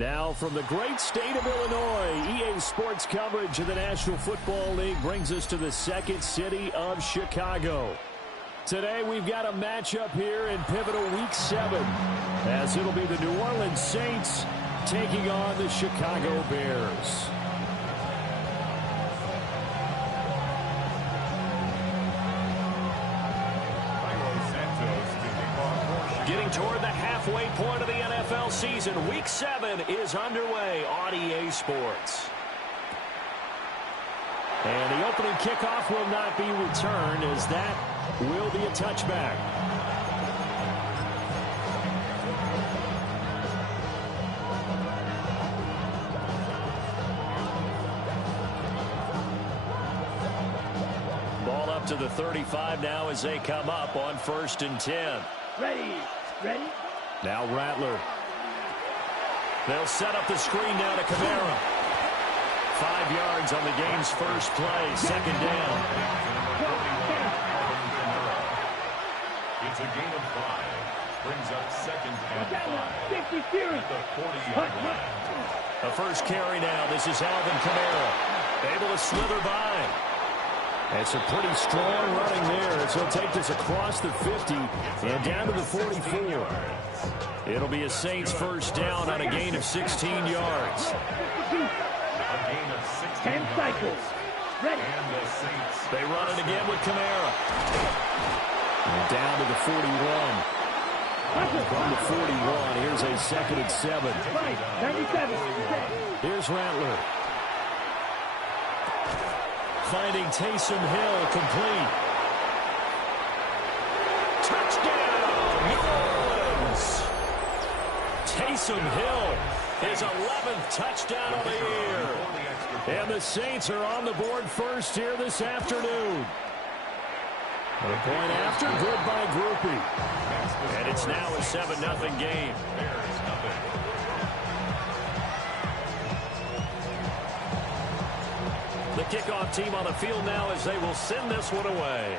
Now from the great state of Illinois, EA Sports coverage of the National Football League brings us to the second city of Chicago. Today we've got a matchup here in pivotal Week 7, as it'll be the New Orleans Saints taking on the Chicago Bears. Getting toward the halfway point of the NFL season, Week 7 is underway on EA Sports. And the opening kickoff will not be returned, as that will be a touchback. Ball up to the 35 now as they come up on 1st and 10. Ready. Now Rattler. They'll set up the screen now to Kamara. 5 yards on the game's first play, 2nd down. It's a gain of 5. Brings up 2nd and 5 at the 40-yard line. A first carry now. This is Alvin Kamara. Able to slither by. It's a pretty strong running there, as he'll take this across the 50 and down to the 44. It'll be a Saints first down on a gain of 16 yards. A gain of 16 cycles. Ready. And the Saints. They run it again with Kamara. And down to the 41. From the 41, here's a 2nd and 7. 97. Here's Rattler. Finding Taysom Hill complete. Touchdown, New Orleans! Taysom Hill, his 11th touchdown of the year. And the Saints are on the board first here this afternoon. The point after, good by Groupie. And it's now a 7-0 game. The kickoff team on the field now as they will send this one away.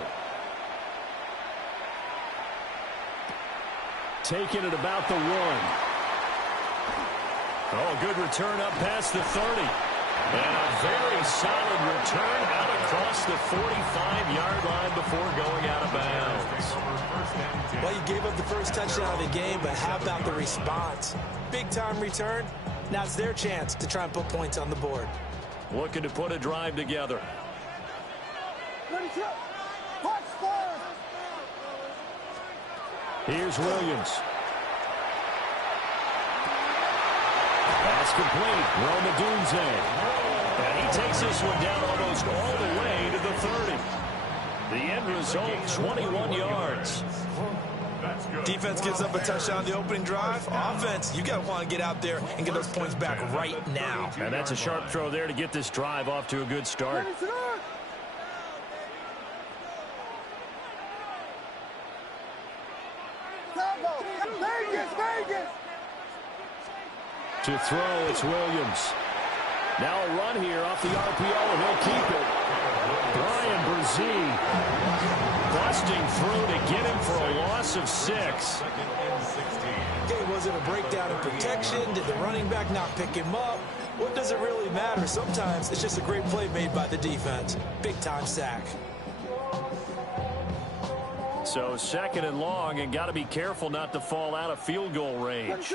Taking it about the 1. Oh, good return up past the 30. And a very solid return out across the 45-yard line before going out of bounds. Well, you gave up the first touchdown of the game, but how about the response? Big-time return. Now it's their chance to try and put points on the board. Looking to put a drive together. Here's Williams. Pass complete. Roma Dunze. And he takes this one down almost all the way to the 30. The end result, 21 yards. Defense gives up a touchdown the opening drive. Offense, you got to want to get out there and get those points back right now. And that's a sharp throw there to get this drive off to a good start. To throw, it's Williams. Now a run here off the RPO, and he'll keep it. Brian Brzee busting through to get him for a loss of 6. Okay, was it a breakdown in protection? Did the running back not pick him up? What does it really matter? Sometimes it's just a great play made by the defense. Big-time sack. So 2nd and long, and got to be careful not to fall out of field goal range.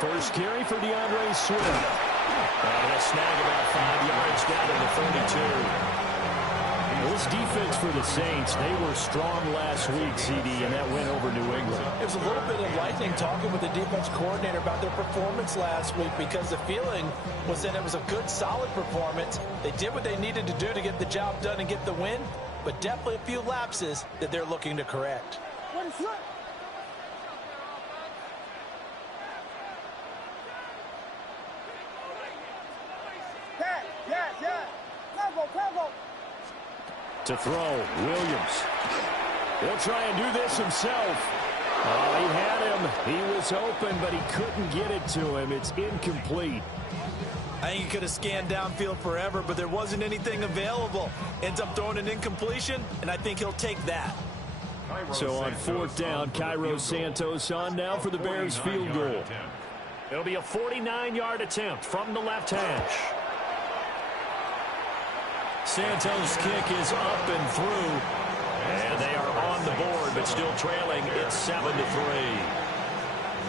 First carry for DeAndre Swift. And he'll snag about 5 yards down to the 32. This defense for the Saints, they were strong last week, CD, and that win over New England. It was a little bit enlightening talking with the defense coordinator about their performance last week, because the feeling was that it was a good, solid performance. They did what they needed to do to get the job done and get the win, but definitely a few lapses that they're looking to correct. To throw, Williams. He'll try and do this himself. Oh, he had him. He was open, but he couldn't get it to him. It's incomplete. I think he could have scanned downfield forever, but there wasn't anything available. Ends up throwing an incompletion, and I think he'll take that. So on fourth down, Cairo Santos on now for the Bears field goal. It'll be a 49-yard attempt from the left hash. Santos' kick is up and through. And they are on the board, but still trailing. It's 7-3.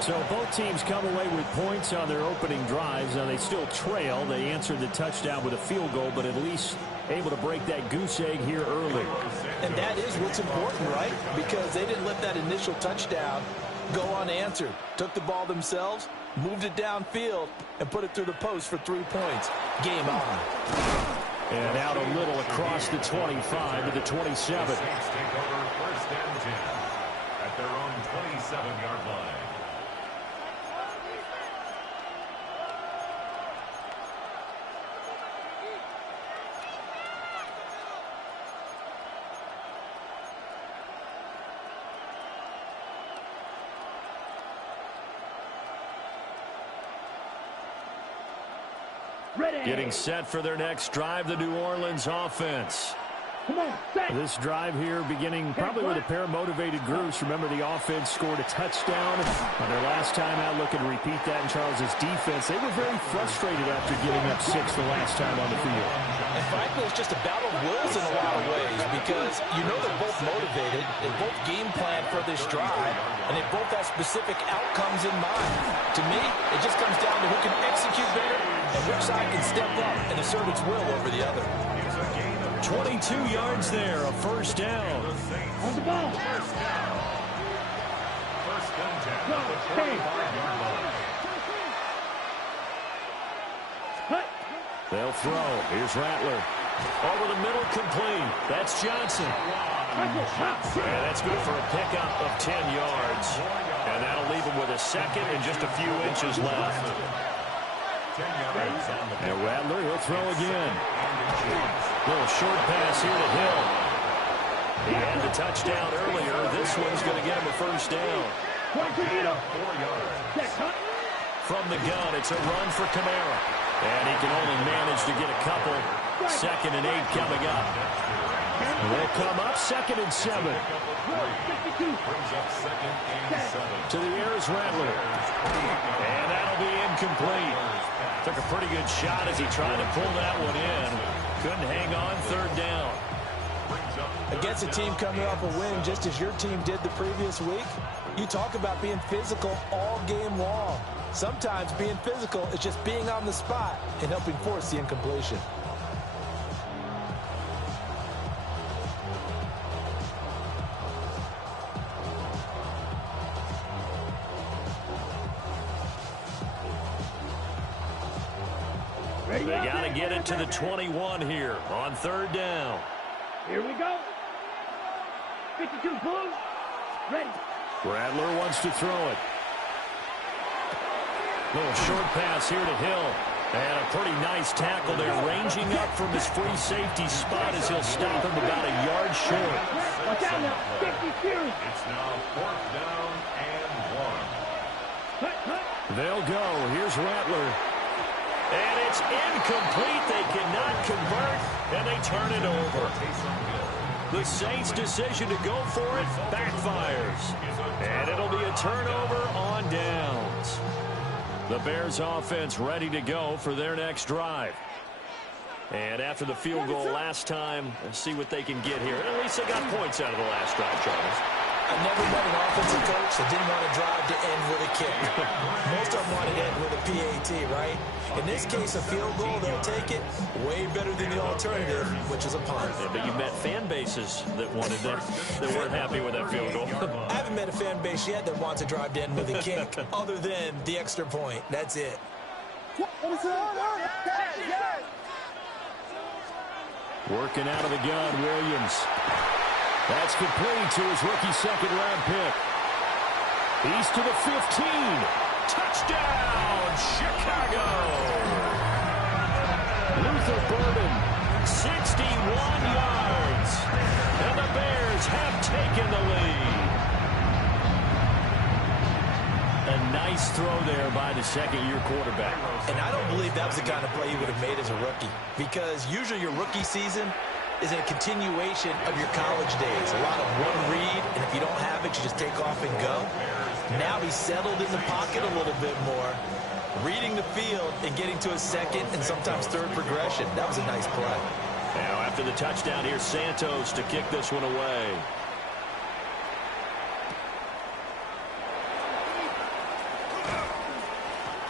So both teams come away with points on their opening drives. Now they still trail. They answered the touchdown with a field goal, but at least able to break that goose egg here early. And that is what's important, right? Because they didn't let that initial touchdown go unanswered. Took the ball themselves, moved it downfield, and put it through the post for 3 points. Game on. And out a little across the 25 to the 27. Saints take over first and 10 at their own 27-yard line. Ready. Getting set for their next drive, the New Orleans offense. Come on, set. This drive here beginning probably with a pair of motivated groups. Remember, the offense scored a touchdown on their last time out. Looking to repeat that in Charles's defense. They were very frustrated after giving up 6 the last time on the field. And frankly, it's just a battle of wills in a lot of ways because you know they're both motivated. They both game plan for this drive, and they both have specific outcomes in mind. To me, it just comes down to who can execute better and which side can step up and assert its will over the other. 22 yards there, a first down. On the ball. First and 10 Go, at the 45-yard line. Cut. They'll throw. Here's Rattler. Over the middle, complete. That's Johnson. And that's good for a pickup of 10 yards. And that'll leave him with a second and just a few inches left. 10 yards on the And Rattler, he'll throw again. Little short pass here to Hill. He had the touchdown earlier. This one's going to get him a first down. 4 yards. From the gun, it's a run for Kamara. And he can only manage to get a couple. 2nd and 8 coming up. They'll come up 2nd and 7. Brings up 2nd and 7. To the air is Rattler. And that'll be incomplete. Took a pretty good shot as he tried to pull that one in. Couldn't hang on, 3rd down. Against a team coming off a win just as your team did the previous week, you talk about being physical all game long. Sometimes being physical is just being on the spot and helping force the incompletion. They got to get it to the 21 here on 3rd down. Here we go. 52 blue. Ready. Rattler wants to throw it. Little short pass here to Hill. And a pretty nice tackle there, ranging up from his free safety spot as he'll stop him about a yard short. Watch out now. 50 series. It's now 4th down and 1. Cut. They'll go. Here's Rattler. And it's incomplete. They cannot convert, and they turn it over. The Saints' decision to go for it backfires. And it'll be a turnover on downs. The Bears offense ready to go for their next drive. And after the field goal last time, let's see what they can get here. At least they got points out of the last drive, Charles. I never met an offensive coach that didn't want to drive to end with a kick. Most of them want to end with a PAT, right? In this case, a field goal, they'll take it way better than the alternative, which is a punt. Yeah, but you met fan bases that wanted that weren't happy with that field goal. I haven't met a fan base yet that wants to drive to end with a kick, other than the extra point. That's it. Working out of the gun, Williams. That's complete to his rookie 2nd-round pick. He's to the 15. Touchdown, Chicago! Luther Burden, 61 yards. And the Bears have taken the lead. A nice throw there by the second-year quarterback. And I don't believe that was the kind of play he would have made as a rookie, because usually your rookie season is a continuation of your college days. A lot of one read, and if you don't have it, you just take off and go. Now he's settled in the pocket a little bit more, reading the field and getting to a second and sometimes third progression. That was a nice play. Now after the touchdown, here's Santos to kick this one away.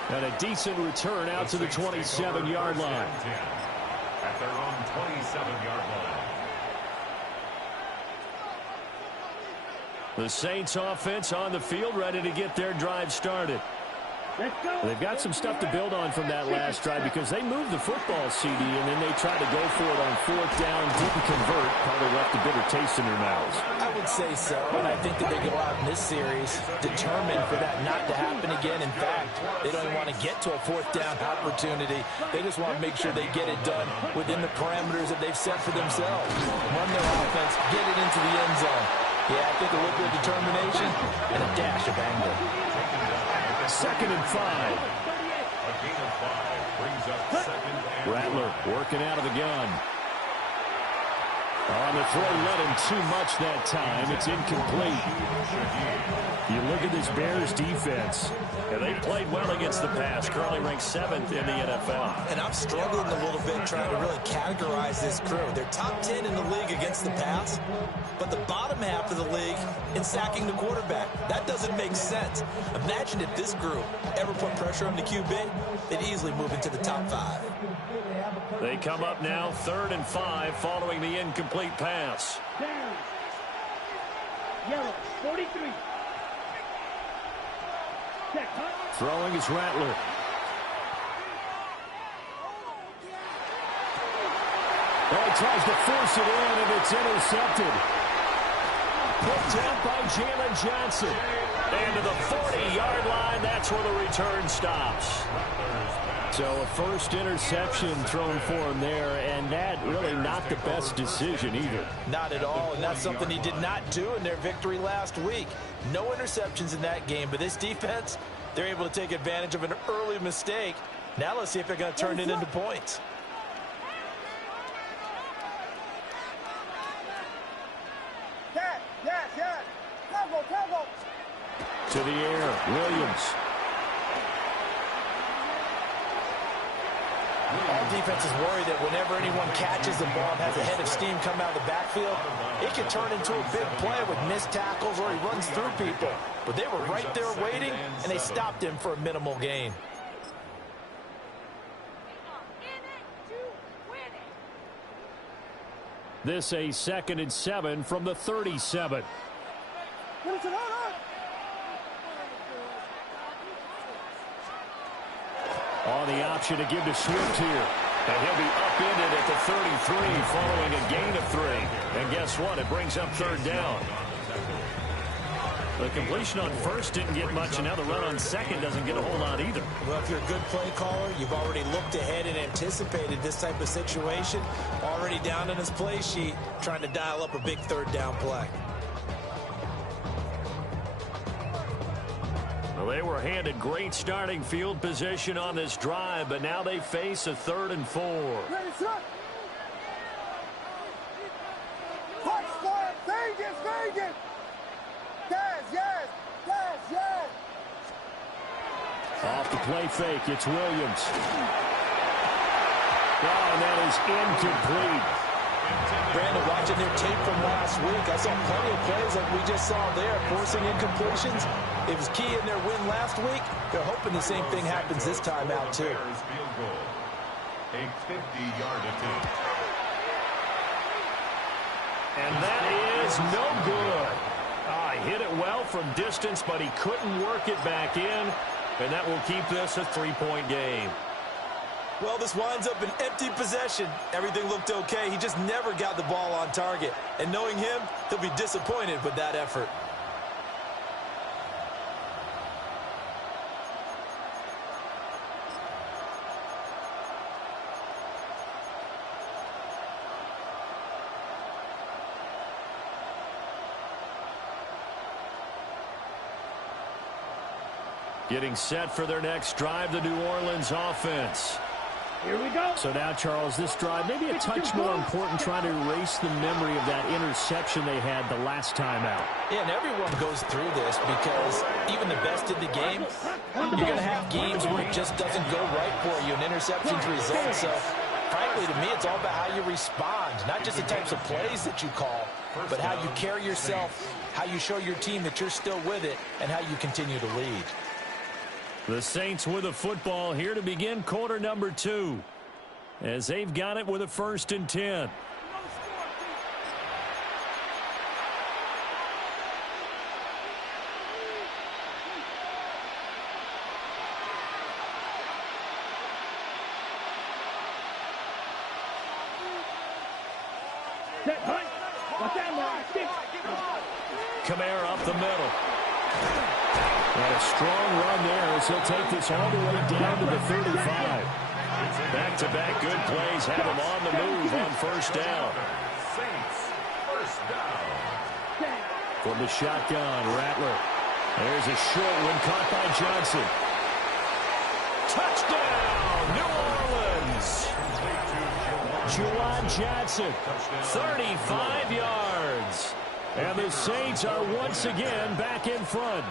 And a decent return out to the 27-yard line. At their own 27-yard line. The Saints offense on the field, ready to get their drive started. Let's go. They've got some stuff to build on from that last drive because they moved the football, CD, and then they tried to go for it on fourth down, didn't convert, probably left a bitter taste in their mouths. I would say so, and I think that they go out in this series determined for that not to happen again. In fact, they don't even want to get to a fourth down opportunity. They just want to make sure they get it done within the parameters that they've set for themselves. Run their offense, get it into the end zone. Yeah, I think a little bit of determination and a dash of anger. 2nd and 5. A gain of 5 brings up 2nd and Rattler working out of the gun. On the throw, led him too much that time. It's incomplete. You look at this Bears defense, and they played well against the pass, currently ranked 7th in the NFL. And I'm struggling a little bit trying to really categorize this crew. They're top 10 in the league against the pass, but the bottom half of the league in sacking the quarterback. That doesn't make sense. Imagine if this group ever put pressure on the QB, they'd easily move into the top 5. They come up now 3rd and 5 following the incomplete pass. Down. Yellow, 43. Check, huh? Throwing is Rattler. Oh, he tries to force it in, and it's intercepted. Put down by Jalen Johnson. And to the 40-yard line, that's where the return stops. So a first interception thrown for him there, and that really not the best decision either. Not at all, and that's something he did not do in their victory last week. No interceptions in that game, but this defense, they're able to take advantage of an early mistake. Now let's see if they're going to turn it into points. To the air, Williams. All defense is worried that whenever anyone catches the ball and has a head of steam come out of the backfield, it can turn into a big play with missed tackles or he runs through people. But they were right there waiting, and they stopped him for a minimal gain. This a 2nd and 7 from the 37. On the option to give to Swift here. And he'll be upended at the 33 following a gain of 3. And guess what? It brings up 3rd down. The completion on first didn't get much, and now the run on second doesn't get a whole lot either. Well, if you're a good play caller, you've already looked ahead and anticipated this type of situation. Already down in his play sheet, trying to dial up a big 3rd down play. Well, they were handed great starting field position on this drive, but now they face a 3rd and 4. Off the play fake, it's Williams. Oh, and that is incomplete. Brandon, watching their tape from last week, I saw plenty of plays like we just saw there, forcing incompletions. It was key in their win last week. They're hoping the same thing happens this time out, too. field goal. A 50-yard attempt. And that is no good. He hit it well from distance, but he couldn't work it back in. And that will keep this a 3-point game. Well, this winds up an empty possession. Everything looked okay. He just never got the ball on target. And knowing him, he'll be disappointed with that effort. Getting set for their next drive, the New Orleans offense. Here we go. So now, Charles, this drive maybe a touch more important, trying to erase the memory of that interception they had the last time out. Yeah, and everyone goes through this because even the best in the game, you're going to have games where it just doesn't go right for you, and interceptions result. So, frankly, to me, it's all about how you respond, not just the types of plays that you call, but how you carry yourself, how you show your team that you're still with it, and how you continue to lead. The Saints with the football here to begin quarter number 2, as they've got it with a 1st and 10. Kamara up the middle. And a strong run there as he'll take this all the way down to the 35. Back-to-back good plays have him on the move on 1st down. From the shotgun, Rattler. There's a short one caught by Johnson. Touchdown, New Orleans! Juwan Johnson, 35 yards. And the Saints are once again back in front.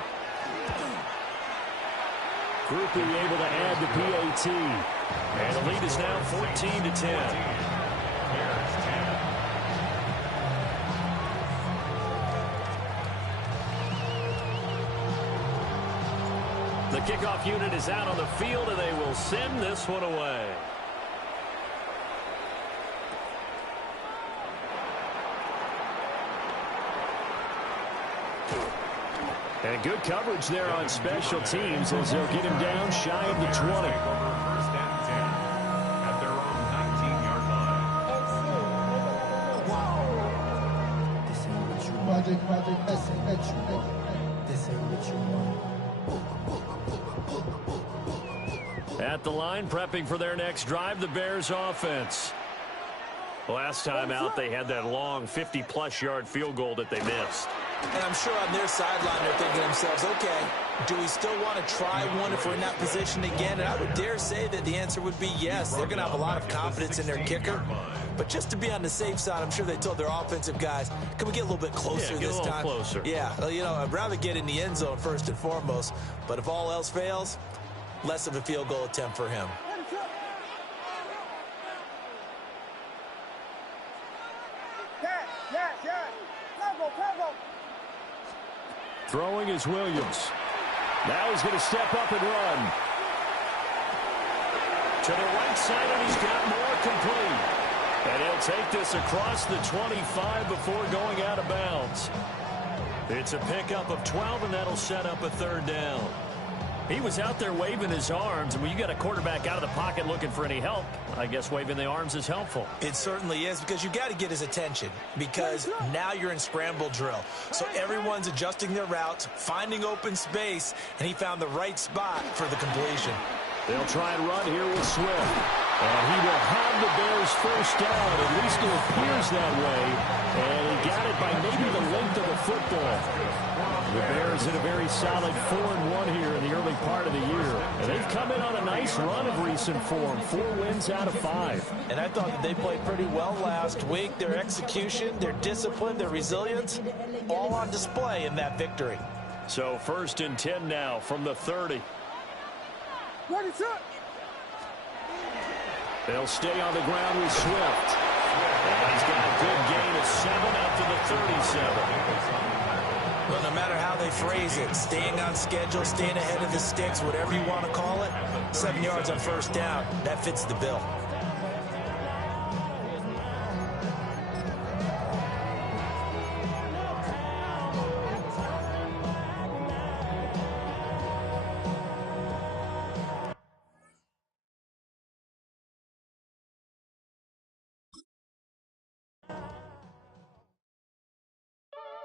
Group being able to add the PAT. And the lead is now 14-10. The kickoff unit is out on the field, and they will send this one away. And good coverage there on special teams as they'll get him down shy of the 20. 1st and 10 at their own 19-yard line. This ain't what you want. This ain't what you want. This ain't what you want. At the line, prepping for their next drive, the Bears offense. Last time out, they had that long 50-plus yard field goal that they missed. And I'm sure on their sideline they're thinking to themselves, okay, do we still want to try one if we're in that position again? And I would dare say that the answer would be yes. They're going to have a lot of confidence in their kicker. But just to be on the safe side, I'm sure they told their offensive guys, can we get a little bit closer this time? Closer. Yeah, well, you know, I'd rather get in the end zone first and foremost. But if all else fails, less of a field goal attempt for him. Throwing is Williams. Now he's going to step up and run. To the right side, and he's got more complete. And he'll take this across the 25 before going out of bounds. It's a pickup of 12, and that'll set up a 3rd down. He was out there waving his arms, and when you got a quarterback out of the pocket looking for any help, I guess waving the arms is helpful. It certainly is, because you got to get his attention, because now you're in scramble drill. So everyone's adjusting their routes, finding open space, and he found the right spot for the completion. They'll try and run here with Swift. And he will have the Bears 1st down. At least it appears that way. And he got it by maybe the length of the football. The Bears in a very solid 4-1 here in the early part of the year. And they've come in on a nice run of recent form. 4 wins out of 5. And I thought that they played pretty well last week. Their execution, their discipline, their resilience, all on display in that victory. So 1st and 10 now from the 30. They'll stay on the ground with Swift. And he's got a good gain of 7 up to the 37. Well, no matter how they phrase it, staying on schedule, staying ahead of the sticks, whatever you want to call it, 7 yards on 1st down, that fits the bill.